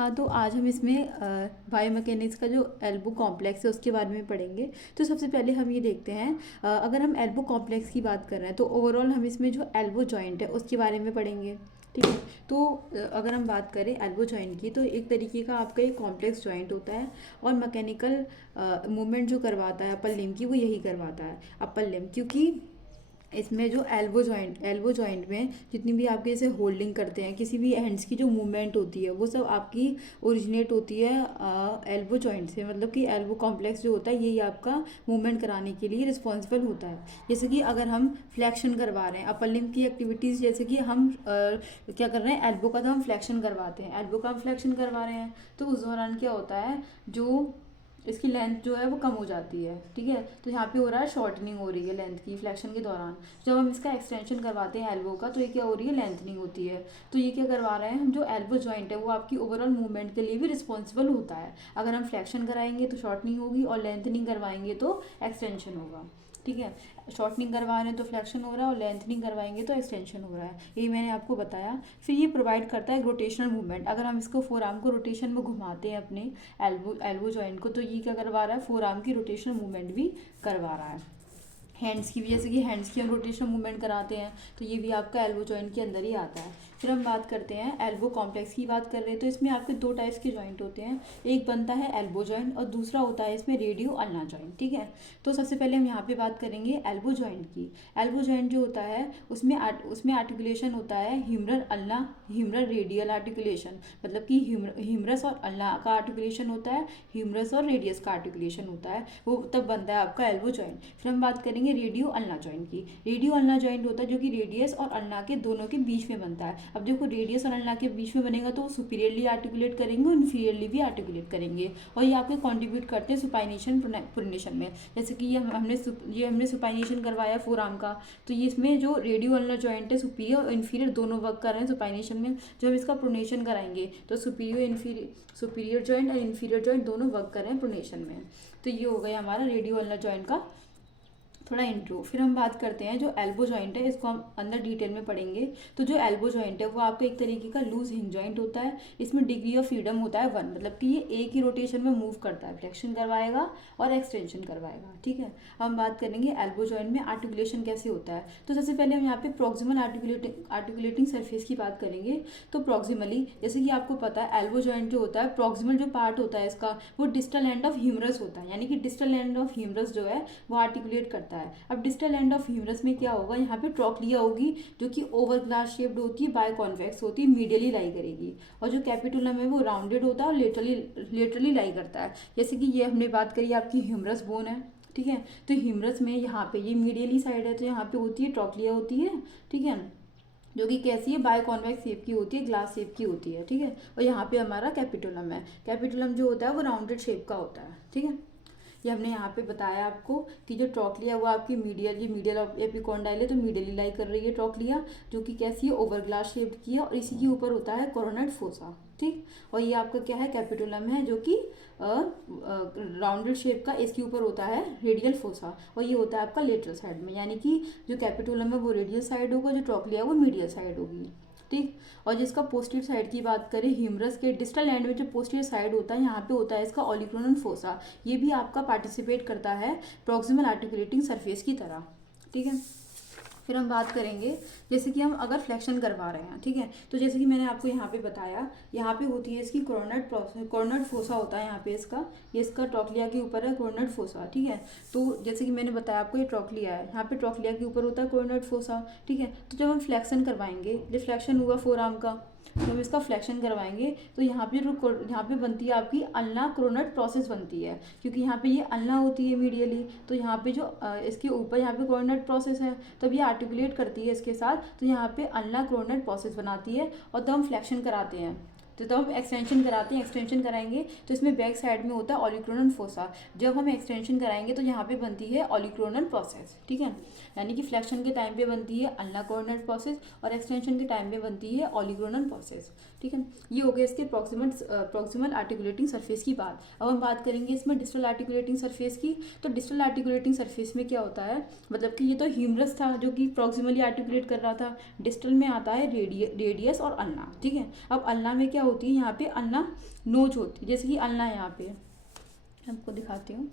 हाँ, तो आज हम इसमें बायोमैकेनिक्स का जो एल्बो कॉम्प्लेक्स है उसके बारे में पढ़ेंगे। तो सबसे पहले हम ये देखते हैं, अगर हम एल्बो कॉम्प्लेक्स की बात कर रहे हैं तो ओवरऑल हम इसमें जो एल्बो जॉइंट है उसके बारे में पढ़ेंगे। ठीक है। तो अगर हम बात करें एल्बो जॉइंट की, तो एक तरीके का आपका एक कॉम्प्लेक्स जॉइंट होता है और मैकेनिकल मूवमेंट जो करवाता है अपर लिम्ब की, वो यही करवाता है अपर लिम्ब। क्योंकि इसमें जो एल्बो जॉइंट में जितनी भी आपके जैसे होल्डिंग करते हैं, किसी भी हैंड्स की जो मूवमेंट होती है वो सब आपकी ओरिजिनेट होती है एल्बो जॉइंट से। मतलब कि एल्बो कॉम्प्लेक्स जो होता है यही आपका मूवमेंट कराने के लिए रिस्पॉन्सिबल होता है। जैसे कि अगर हम फ्लैक्शन करवा रहे हैं अपर लिम्ब की एक्टिविटीज़, जैसे कि हम क्या कर रहे हैं, एल्बो का तो हम फ्लैक्शन करवाते हैं, एल्बो का हम फ्लैक्शन करवा रहे हैं, तो उस दौरान क्या होता है, जो इसकी लेंथ जो है वो कम हो जाती है। ठीक है। तो यहाँ पे हो रहा है शॉर्टनिंग हो रही है लेंथ की फ्लैक्शन के दौरान। जब हम इसका एक्सटेंशन करवाते हैं एल्बो का, तो ये क्या हो रही है, लेंथनिंग होती है। तो ये क्या करवा रहे हैं हम, जो एल्बो जॉइंट है वो आपकी ओवरऑल मूवमेंट के लिए भी रिस्पॉन्सिबल होता है। अगर हम फ्लैक्शन कराएंगे तो शॉर्टनिंग होगी और लेंथनिंग करवाएंगे तो एक्सटेंशन होगा। ठीक है। शॉर्टनिंग करवा रहे हैं तो फ्लैक्शन हो रहा है और लेंथनिंग करवाएंगे तो एक्सटेंशन हो रहा है। यही मैंने आपको बताया। फिर ये प्रोवाइड करता है रोटेशनल मूवमेंट। अगर हम इसको फोर आर्म को रोटेशन में घुमाते हैं अपने एल्बो जॉइंट को, तो ये क्या करवा रहा है, फोर आर्म की रोटेशनल मूवमेंट भी करवा रहा है। हैंड्स की भी, जैसे कि हैंड्स की हम रोटेशनल मूवमेंट कराते हैं, तो ये भी आपका एल्बो जॉइंट के अंदर ही आता है। फिर हम बात करते हैं एल्बो कॉम्प्लेक्स की बात कर रहे हैं, तो इसमें आपके दो टाइप्स के जॉइंट होते हैं। एक बनता है एल्बो जॉइंट और दूसरा होता है इसमें रेडियो अल्ना जॉइंट। ठीक है। तो सबसे पहले हम यहाँ पे बात करेंगे एल्बो जॉइंट की। एल्बो जॉइंट जो होता है उसमें आर्टिकुलेशन होता है humeral ulna, humeral radial articulation. मतलब कि ह्यूमरस और अल्ना का आर्टिकुलेशन होता है, ह्यूमरस और रेडियस का आर्टिकुलेशन होता है, वो तब बनता है आपका एल्बो जॉइंट। फिर हम बात करेंगे रेडियो अल्ना जॉइंट की। रेडियो अल्ना जॉइंट होता है जो कि रेडियस और अल्ना के दोनों के बीच में बनता है। अब देखो, रेडियस और अल्ना के बीच में बनेगा तो वो सुपीरियरली आर्टिकुलेट करेंगे और इन्फीरियरली भी आर्टिकुलेट करेंगे, और ये आपके कॉन्ट्रीब्यूट करते हैं सुपाइनेशन प्रोनेशन में। जैसे कि ये हमने सुपाइनेशन करवाया फोर आर्म का, तो ये इसमें जो रेडियो अल्ना जॉइंट है सुपीरियर और इन्फीरियर दोनों वर्क कर रहे हैं सुपाइनेशन में। जब हम इसका प्रोनेशन कराएंगे तो सुपीरियर जॉइंट और इन्फीरियर जॉइंट दोनों वर्क कर रहे हैं प्रोनेशन में। तो ये हो गया हमारा रेडियो अल्ना जॉइंट का थोड़ा इंट्रो। फिर हम बात करते हैं जो एल्बो जॉइंट है, इसको हम अंदर डिटेल में पढ़ेंगे। तो जो एल्बो जॉइंट है वो आपका एक तरीके का लूज हिंज जॉइंट होता है। इसमें डिग्री ऑफ फ्रीडम होता है 1, मतलब कि ये एक ही रोटेशन में मूव करता है, फ्लेक्शन करवाएगा और एक्सटेंशन करवाएगा। ठीक है। हम बात करेंगे एल्बो जॉइंट में आर्टिकुलेशन कैसे होता है। तो सबसे पहले हम यहाँ पे प्रॉक्सिमल आर्टिकुलेटिंग सरफेस की बात करेंगे। तो प्रॉक्सिमली, जैसे कि आपको पता है एल्बो जॉइंट जो होता है, प्रॉक्सिमल जो पार्ट होता है इसका, वो डिस्टल एंड ऑफ ह्यूमरस होता है। यानी कि डिस्टल एंड ऑफ ह्यूमरस जो है वो आर्टिकुलेट करता है। अब डिस्टल एंड ऑफ ह्यूमरस में क्या होगा, यहाँ पे ट्रॉक्लिया होगी जो कि ओवर ग्लास शेप्ड होती है, बाय कॉन्वेक्स होती है, मीडियली लाई करेगी। और जो कैपिटुलम है वो राउंडेड होता है और लेटरली लाई करता है। जैसे कि ये हमने बात करी आपकी ह्यूमरस बोन है। ठीक है। तो ह्यूमरस में यहाँ पे ये मीडियली साइड है, तो यहाँ पे होती है ट्रॉक्लिया होती है। ठीक है। जो कि कैसी है, बाय कॉन्वेक्स शेप की होती है, ग्लास शेप की होती है। ठीक है। और यहाँ पे हमारा कैपिटुलम है। कैपिटुलम जो होता है वो राउंडेड शेप का होता है। ठीक है। ये हमने यहाँ पे बताया आपको कि जो ट्रॉक्लिया वो आपकी मीडियल एपिकॉन्डाइल है, तो मीडियली लाई कर रही है ट्रॉक्लिया, जो कि कैसी है, ओवर ग्लास शेप्ड की है, और इसी के ऊपर होता है कोरोनेड फोसा। ठीक। और ये आपका क्या है, कैपिटुलम है, जो कि राउंडेड शेप का, इसके ऊपर होता है रेडियल फोसा, और ये होता है आपका लेटरल साइड में। यानी कि जो कैपिटुलम है वो रेडियल साइड होगा, जो ट्रॉक्लिया वो मीडियल साइड होगी। ठीक। और जिसका पोस्टीरियर साइड की बात करें, ह्यूमरस के डिस्टल एंड में जो पोस्टीरियर साइड होता है, यहाँ पे होता है इसका ऑलिक्रोनल फोसा। ये भी आपका पार्टिसिपेट करता है प्रॉक्सिमल आर्टिकुलेटिंग सरफेस की तरह। ठीक है। फिर हम बात करेंगे, जैसे कि हम अगर फ्लेक्शन करवा रहे हैं। ठीक है। तो जैसे कि मैंने आपको यहाँ पे बताया, यहाँ पे होती है इसकी कोरोनेड फोसा होता है यहाँ पे इसका, ये इसका ट्रॉक्लिया के ऊपर है कोरोनेड फोसा। ठीक है। तो जैसे कि मैंने बताया आपको, ये ट्रॉक्लिया है, यहाँ पे ट्रॉक्लिया के ऊपर होता है कोरोनेड फोसा। ठीक है। तो जब हम फ्लेक्शन करवाएंगे, जब फ्लेक्शन हुआ फोर आर्म का, तो हम इसका फ्लेक्शन करवाएंगे, तो यहाँ पे बनती है आपकी अल्ना कोरोनेड प्रोसेस बनती है, क्योंकि यहाँ पे ये अल्ना होती है मीडियली, तो यहाँ पे जो इसके ऊपर यहाँ पे कोरोनेड प्रोसेस है, तब ये आर्टिकुलेट करती है इसके साथ, तो यहाँ पे अल्ना कोरोनेड प्रोसेस बनाती है, और तब हम फ्लेक्शन कराते हैं। तो हम एक्सटेंशन कराते हैं, एक्सटेंशन कराएंगे तो इसमें बैक साइड में होता है ऑलिक्रोनल फोसा। जब हम एक्सटेंशन कराएंगे तो यहाँ पे बनती है ऑलिक्रोनल प्रोसेस। ठीक है। यानी कि फ्लेक्शन के टाइम पे बनती है अल्ना कोरोनल प्रोसेस और एक्सटेंशन के टाइम पे बनती है ऑलिक्रोनल प्रोसेस। ठीक है। ये हो गया इसके प्रॉक्सिमल आर्टिकुलेटिंग सरफेस की बात। अब हम बात करेंगे इसमें डिस्टल आर्टिकुलेटिंग सरफेस की। तो डिस्टल आर्टिकुलेटिंग सरफेस में क्या होता है, मतलब कि ये तो ह्यूमरस था जो कि प्रॉक्सिमली आर्टिकुलेट कर रहा था, डिस्टल में आता है रेडियस और अल्ना। ठीक है। अब अल्ना में क्या होती है यहाँ पे अल्ना नोच होती है, जैसे कि अल्ना यहाँ पे आपको दिखाती हूँ,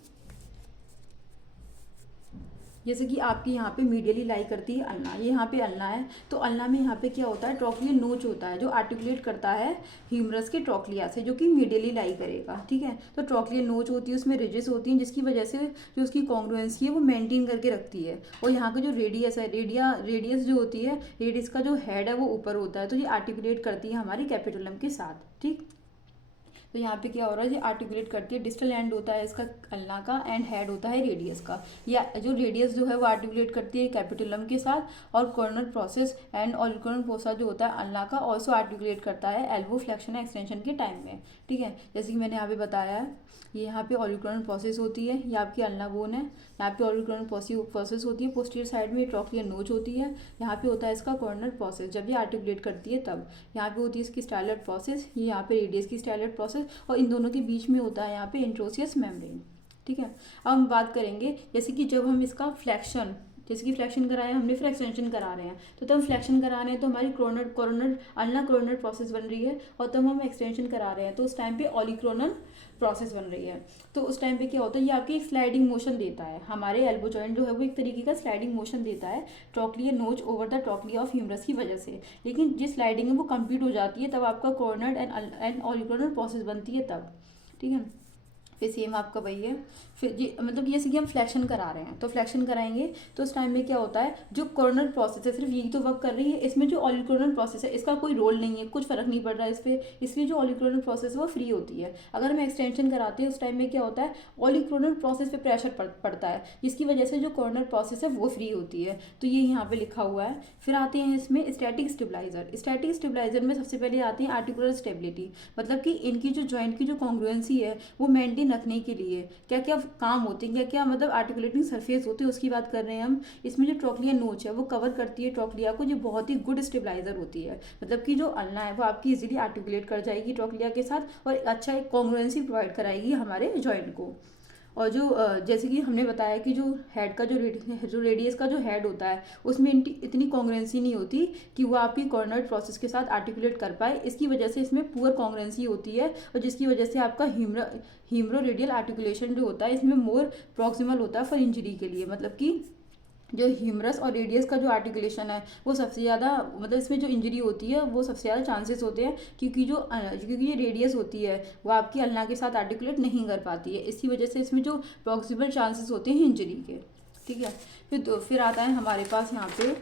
जैसे कि आपकी यहाँ पे मीडियली लाई करती है अल्ना, ये यहाँ पे अल्ना है, तो अल्ना में यहाँ पे क्या होता है, ट्रोक्लियर नोच होता है जो आर्टिकुलेट करता है ह्यूमरस के ट्रोक्लिया से, जो कि मीडियली लाई करेगा, ठीक है। तो ट्रोक्लियर नोच होती है, उसमें रिजेस होती हैं, जिसकी वजह से जो उसकी कॉन्ग्रुएंसी है वो मेंटेन करके रखती है। और यहाँ का जो रेडियस है, रेडियस जो होती है, रेडियस का जो हेड है वो ऊपर होता है, तो ये आर्टिकुलेट करती है हमारी कैपिटुलम के साथ, ठीक। तो यहाँ पे क्या हो रहा है, ये आर्टिकुलेट करती है, डिस्टल एंड होता है इसका अल्ना का, एंड हेड होता है रेडियस का। या जो रेडियस जो है वो आर्टिकुलेट करती है कैपिटुलम के साथ, और कॉर्नर प्रोसेस एंड ऑलिकुलर फोसा जो होता है अल्ना का, ऑल्सो आर्टिकुलेट करता है एल्बो फ्लेक्शन एक्सटेंशन के टाइम में, ठीक है। जैसे कि मैंने यहाँ पे बताया है, ये यहाँ पे ऑलिकुलर प्रोसेस होती है, ये आपकी अल्ना बोन है, यहाँ पे ऑलिकुलर प्रोसेस होती है, पोस्टीरियर साइड में ट्रोक्लियर नोच होती है, यहाँ पे होता है इसका कॉर्नर प्रोसेस, जब ये आर्टिकुलेट करती है तब। यहाँ पे होती है इसकी स्टाइलर प्रोसेस, ये यहाँ पे रेडियस की स्टाइलर प्रोसेस, और इन दोनों के बीच में होता है यहाँ पे इंट्रोसियस मेम्ब्रेन, ठीक है। अब हम बात करेंगे जैसे कि जब हम इसका फ्लैक्शन, जैसे कि फ्लैक्शन कराया हमने, फिर एक्सटेंशन करा रहे हैं, तो तब हम फ्लैक्शन करा रहे हैं तो हमारी कोरोनर अल्ना कोरोनर प्रोसेस बन रही है, और तब हम एक्सटेंशन करा रहे हैं तो उस टाइम पे ऑलिक्रोनल प्रोसेस बन रही है। तो उस टाइम पे क्या होता है, ये आपकी एक स्लाइडिंग मोशन देता है, हमारे एल्बो जॉइंट जो है वो एक तरीके का स्लाइडिंग मोशन देता है trochlear notch over the trochlea of humerus की वजह से। लेकिन जिस स्लाइडिंग है वो कंप्लीट हो जाती है तब आपका कोरोनर एंड ऑलिक्रोनल प्रोसेस बनती है तब, ठीक है। फिर सेम आपका वही है, फिर ये मतलब कि जैसे कि हम फ्लैक्शन करा रहे हैं, तो फ्लैक्शन कराएंगे तो उस टाइम में क्या होता है, जो कोरोनल प्रोसेस है सिर्फ यही तो वर्क कर रही है, इसमें जो ऑलिक्रोनल प्रोसेस है इसका कोई रोल नहीं है, कुछ फर्क नहीं पड़ रहा है इस पर, इसलिए जो ऑलिक्रोनल प्रोसेस है वो फ्री होती है। अगर हम एक्सटेंशन कराते हैं उस टाइम में क्या होता है, ऑलिक्रोनल प्रोसेस पे प्रेशर पड़ता है, जिसकी वजह से जो कोरोनल प्रोसेस है वो फ्री होती है, तो ये यहाँ पे लिखा हुआ है। फिर आते हैं इसमें स्टैटिक स्टेबलाइजर। स्टैटिक स्टेबलाइजर में सबसे पहले आती है आर्टिकुलर स्टेबिलिटी, मतलब कि इनकी जो जॉइंट की जो कॉन्ग्रुएंसी है वो मेंटेन रखने के लिए क्या क्या काम होते हैं, क्या क्या मतलब आर्टिकुलेटिंग सरफेस होती है उसकी बात कर रहे हैं हम। इसमें जो ट्रोक्लिया नोच है वो कवर करती है ट्रोक्लिया को, जो बहुत ही गुड स्टेबलाइजर होती है, मतलब कि जो अल्ना है वो आपकी इजीली आर्टिकुलेट कर जाएगी ट्रोक्लिया के साथ, और अच्छा एक कॉन्ग्रुएंसी प्रोवाइड कराएगी हमारे जॉइंट को। और जो जैसे कि हमने बताया कि जो हेड का जो रेडियस का जो हेड होता है उसमें इतनी कॉन्ग्रुएंसी नहीं होती कि वो आपकी कॉर्नर प्रोसेस के साथ आर्टिकुलेट कर पाए, इसकी वजह से इसमें पुअर कॉन्ग्रुएंसी होती है, और जिसकी वजह से आपका हीमरो रेडियल आर्टिकुलेशन जो होता है इसमें मोर प्रॉक्सिमल होता है फॉर इंजरी के लिए, मतलब कि जो ह्यूमरस और रेडियस का जो आर्टिकुलेशन है वो सबसे ज़्यादा, मतलब इसमें जो इंजरी होती है वो सबसे ज़्यादा चांसेस होते हैं, क्योंकि ये रेडियस होती है वो आपकी अल्ना के साथ आर्टिकुलेट नहीं कर पाती है, इसी वजह से इसमें जो प्रॉक्सिमल चांसेस होते हैं इंजरी के, ठीक है। फिर आता है हमारे पास यहाँ पे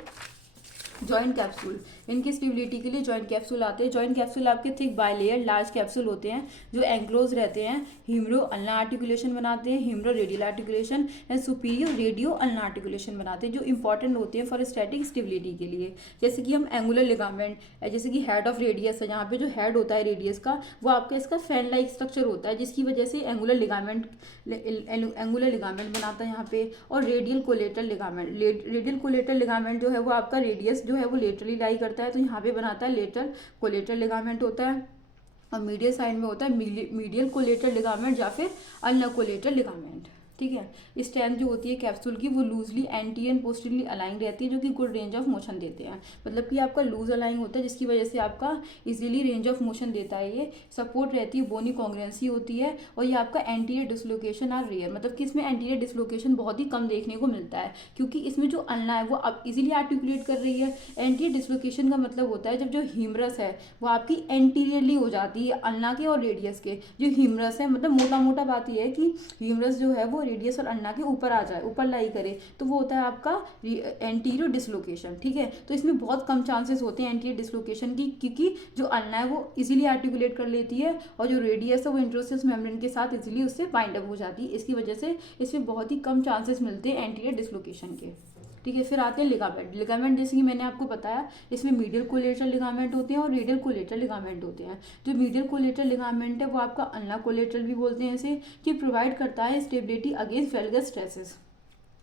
जॉइंट कैप्सूल। इनकी स्टेबिलिटी के लिए जॉइंट कैप्सूल आते हैं। जॉइंट कैप्सूल आपके थिक बायलेयर लार्ज कैप्सूल होते हैं जो एंक्लोज रहते हैं, हीमरो अल्ना आर्टिकुलेशन बनाते हैं, humero radial articulation and superior radio ulna articulation बनाते हैं, जो इंपॉर्टेंट होते हैं फॉर स्टैटिक स्टेबिलिटी के लिए। जैसे कि हम एंगुलर लिगामेंट, जैसे कि हेड ऑफ रेडियस है, जहाँ पे जो हेड होता है रेडियस का वो आपका इसका फैन लाइक स्ट्रक्चर होता है, जिसकी वजह से एंगुलर लिगामेंट बनाता है यहाँ पे। और रेडियल कोलेटरल लिगामेंट जो है वो आपका रेडियस जो है वो लेटरली लाई करता है, तो यहाँ पे बनाता है लेटरल कोलेटरल लिगामेंट होता है। और मीडियल साइड में होता है मीडियल कोलेटरल लिगामेंट या फिर अल्ना कोलेटरल लिगामेंट, ठीक है। स्ट्रेंथ जो होती है कैप्सूल की वो loosely anti and posteriorly align रहती है, जो कि गुड रेंज ऑफ मोशन देते हैं, मतलब कि आपका लूज अलाइन होता है जिसकी वजह से आपका इजीली रेंज ऑफ मोशन देता है। ये सपोर्ट रहती है, बोनी कॉन्ग्रुएंसी होती है, और ये आपका एंटीरियर डिसलोकेशन आर रेयर, मतलब कि इसमें एंटीरियर डिसलोकेशन बहुत ही कम देखने को मिलता है, क्योंकि इसमें जो अल्ना है वो अब इजीली आर्टिकुलेट कर रही है। एंटीरियर डिसलोकेशन का मतलब होता है जब जो हीमरस है वो आपकी एंटीरियरली हो जाती है अल्ना के और रेडियस के। जो हीमरस है, मतलब मोटा मोटा बात यह है कि हीमरस जो है वो रेडियस और अल्ना के ऊपर आ जाए, ऊपर लाई करे, तो वो होता है आपका एंटीरियर डिसलोकेशन, ठीक है। तो इसमें बहुत कम चांसेस होते हैं एंटीरियर डिसलोकेशन की, क्योंकि जो अल्ना है वो इजीली आर्टिकुलेट कर लेती है, और जो रेडियस है वो इंट्रोसियस मेम्ब्रेन के साथ इजीली उससे बाइंड अप हो जाती है, इसकी वजह से इसमें बहुत ही कम चांसेस मिलते हैं एंटीरियर डिसलोकेशन के, ठीक है। फिर आते हैं लिगामेंट जैसे कि मैंने आपको बताया, इसमें मीडियल कोलेटरल लिगामेंट होते हैं और रेडियल कोलेटरल लिगामेंट होते हैं। जो मीडियल कोलेटरल लिगामेंट है वो आपका अल्ना कोलेटरल भी बोलते हैं इसे, कि प्रोवाइड करता है स्टेबिलिटी अगेंस्ट वेलगस स्ट्रेसेस।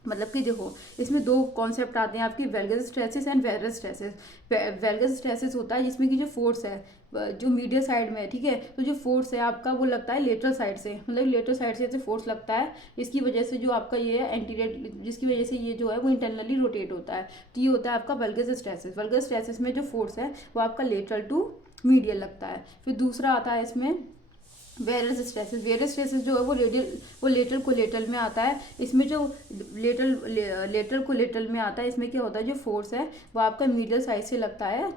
मतलब कि देखो इसमें दो कॉन्सेप्ट आते हैं आपकी, valgus stresses and varus stresses. Valgus stresses होता है जिसमें कि जो फोर्स है जो मीडियल साइड में है, ठीक है, तो जो फोर्स है आपका वो लगता है लेटरल साइड से, मतलब लेटरल साइड से ऐसे फोर्स लगता है, इसकी वजह से जो आपका ये है एंटीरियर, जिसकी वजह से ये जो है वो इंटरनली रोटेट होता है, तो ये होता है आपका वल्गस स्ट्रेसेस। वल्गस स्ट्रेसेस में जो फोर्स है वो आपका लेटरल टू मीडियल लगता है। फिर दूसरा आता है इसमें वेरस स्ट्रेसेस। वेरस स्ट्रेसेस जो है वो लेटरल कोलेटरल में आता है। इसमें जो लेटरल कोलेटरल में आता है, इसमें क्या होता है, जो फोर्स है वो आपका मीडियल साइड से लगता है,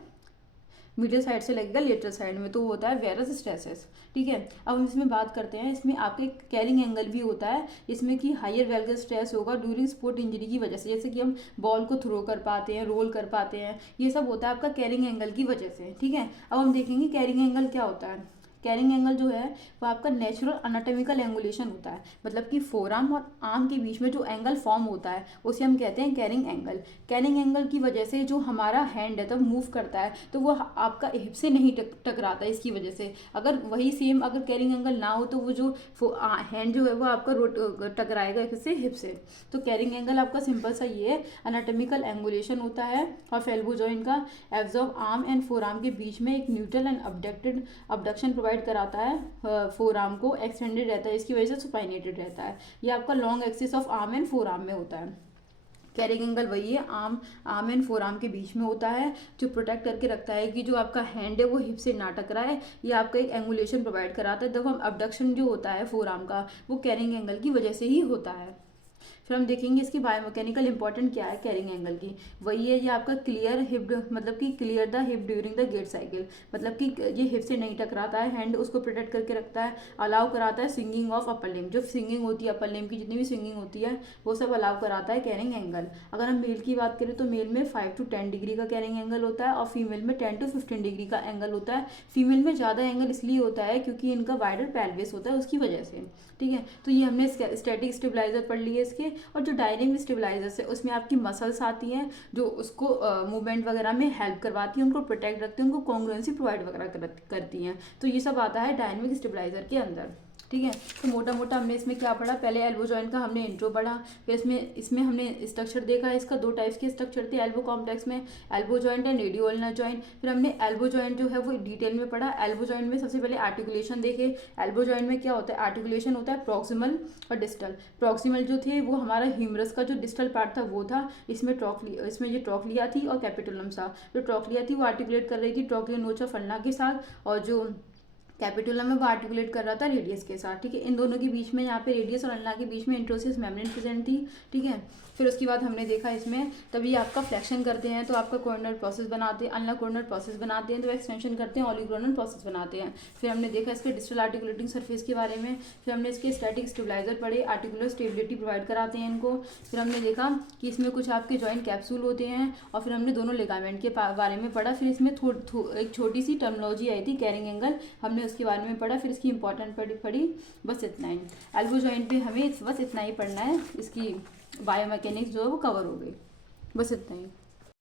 मीडियल साइड से लगेगा लेटरल साइड में, तो वो होता है वेरस स्ट्रेसेस। ठीक है, अब हम इसमें बात करते हैं, इसमें आपके कैरिंग एंगल भी होता है, इसमें कि हायर वेलगस स्ट्रेस होगा ड्यूरिंग स्पोर्ट इंजरी की वजह से, जैसे कि हम बॉल को थ्रो कर पाते हैं, रोल कर पाते हैं, ये सब होता है आपका कैरिंग एंगल की वजह से। ठीक है, अब हम देखेंगे कैरिंग एंगल क्या होता है। कैरिंग एंगल जो है वो आपका नेचुरल अनाटॉमिकल एंगुलेशन होता है, मतलब कि फोरआर्म और आर्म के बीच में जो एंगल फॉर्म होता है उसे हम कहते हैं कैरिंग एंगल। कैरिंग एंगल की वजह से जो हमारा हैंड है तब मूव करता है तो वो आपका हिप से नहीं टकराता है, इसकी वजह से। अगर वही सेम अगर कैरिंग एंगल ना हो तो वो जो हैंड जो है वो आपका टकराएगा इससे, हिप से। तो कैरिंग एंगल आपका सिंपल सा ये है, अनाटॉमिकल एंगुलेशन होता है ऑफ एल्बो जॉइंट का, एब्जॉर्ब आर्म एंड फोरआर्म के बीच में एक न्यूट्रल एंड अबडक्शन प्रोवाइड कराता है, फोर आर्म को एक्सटेंडेड रहता है, इसकी वजह से सुपाइनेटेड रहता है। ये आपका long axis of arm and four arm में होता है। कैरिंग एंगल वही है, आर्म एंड फोर आर्म के बीच में होता है, जो प्रोटेक्ट करके रखता है कि जो आपका हैंड है वो हिप से ना टकराए। ये आपका एक एंगुलेशन प्रोवाइड कराता है। जब हम अबडक्शन जो होता है फोर आर्म का, वो कैरिंग एंगल की वजह से ही होता है। फिर हम देखेंगे इसकी बायोमैकेनिकल इंपॉर्टेंट क्या है कैरिंग एंगल की। वही है ये आपका क्लियर हिप, मतलब कि clear the hip during the gait cycle, मतलब कि ये हिप से नहीं टकराता है, हैंड उसको प्रोटेक्ट करके रखता है, अलाउ कराता है स्विंगिंग ऑफ अपर लिम्ब, जो स्विंगिंग होती है अपर लिम्ब की, जितनी भी स्विंगिंग होती है वो सब अलाउ कराता है कैरिंग एंगल। अगर हम मेल की बात करें तो मेल में 5 to 10 डिग्री का कैरिंग एंगल होता है और फीमेल में 10 to 15 डिग्री का एंगल होता है। फीमेल में ज़्यादा एंगल इसलिए होता है क्योंकि इनका वाइडर पेल्विस होता है, उसकी वजह से। ठीक है, तो ये हमने स्टैटिक स्टेबलाइजर पढ़ लिए इसके। और जो डायनेमिक स्टेबलाइजर्स है उसमें आपकी मसल्स आती हैं जो उसको मूवमेंट वगैरह में हेल्प करवाती हैं, उनको प्रोटेक्ट रखती हैं, उनको कॉन्ग्रुएंसी प्रोवाइड वगैरह करती हैं। तो ये सब आता है डायनेमिक स्टेबलाइजर के अंदर। ठीक है, तो मोटा मोटा हमने इसमें क्या पढ़ा, पहले एल्बो जॉइंट का हमने इंट्रो पढ़ा, फिर इसमें हमने स्ट्रक्चर देखा। इसका 2 टाइप्स के स्ट्रक्चर थे एल्बो कॉम्प्लेक्स में, एल्बो जॉइंट एंड रेडियोल्नर जॉइंट। फिर हमने एल्बो जॉइंट जो है वो डिटेल में पढ़ा। एल्बो जॉइंट में सबसे पहले आर्टिकुलेशन देखे। एल्बो जॉइंट में क्या होता है, आर्टिकुलेशन होता है प्रॉक्सिमल और डिस्टल। प्रॉक्सिमल जो थे वो हमारा ह्यूमरस का जो डिस्टल पार्ट था वो था, इसमें ये ट्रॉक्लिया थी और कैपिटुलम था। जो ट्रॉक्लिया थी वो आर्टिकुलेट कर रही थी ट्रॉक्लिया नोचा फल्ना के साथ, और जो कैपिटुलम में वो आर्टिकुलेट कर रहा था रेडियस के साथ। ठीक है, इन दोनों के बीच में यहाँ पे रेडियस और अल्ना के बीच में इंट्रोसिस मेम्ब्रेन प्रेजेंट थी। ठीक है, फिर उसके बाद हमने देखा इसमें तभी आपका फ्लेक्शन करते हैं तो आपका कॉर्नर प्रोसेस बनाते हैं, अल्ना कॉर्नर प्रोसेस बनाते हैं, तो एक्सटेंशन करते हैं ऑलिगोनल प्रोसेस बनाते हैं। फिर हमने देखा इसके डिस्टल आर्टिकुलेटिंग सरफेस के बारे में। फिर हमने इसके स्टैटिक स्टेबलाइजर पढ़े, आर्टिकुलर स्टेबिलिटी प्रोवाइड कराते हैं इनको। फिर हमने देखा कि इसमें कुछ आपके जॉइंट कैप्सूल होते हैं, और फिर हमने दोनों लिगामेंट के बारे में पढ़ा। फिर इसमें एक छोटी सी टर्मिनोलॉजी आई थी कैरिंग एंगल, हमने उसके बारे में पढ़ा। फिर इसकी इंपॉर्टेंट पढ़ी, बस इतना ही। एल्बो जॉइंट पे हमें बस इतना ही पढ़ना है, इसकी बायोमैकेनिक्स जो है वो कवर हो गई, बस इतना ही।